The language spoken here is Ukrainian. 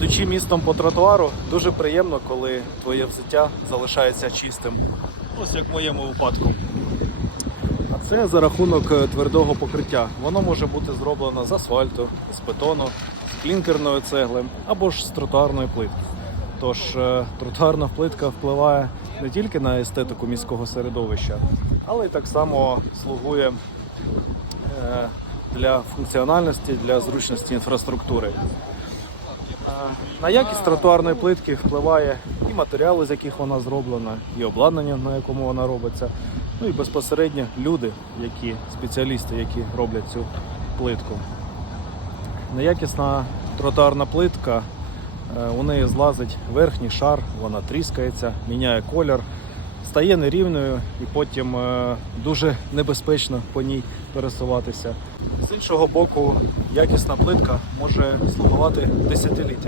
Йдучи містом по тротуару, дуже приємно, коли твоє взуття залишається чистим. Ось як в моєму випадку. А це за рахунок е, твердого покриття. Воно може бути зроблено з асфальту, з бетону, з клінкерної цегли або ж з тротуарної плитки. Тож е, тротуарна плитка впливає не тільки на естетику міського середовища, але й так само слугує е, для функціональності, для зручності інфраструктури. На якість тротуарної плитки впливає і матеріали, з яких вона зроблена, і обладнання, на якому вона робиться, ну і безпосередньо люди, які спеціалісти, які роблять цю плитку. Неякісна тротуарна плитка, е, у неї злазить верхній шар, вона тріскається, міняє колір, стає нерівною і потім е, дуже небезпечно по ній пересуватися. З іншого боку, якісна плитка може слугувати десятиліттями.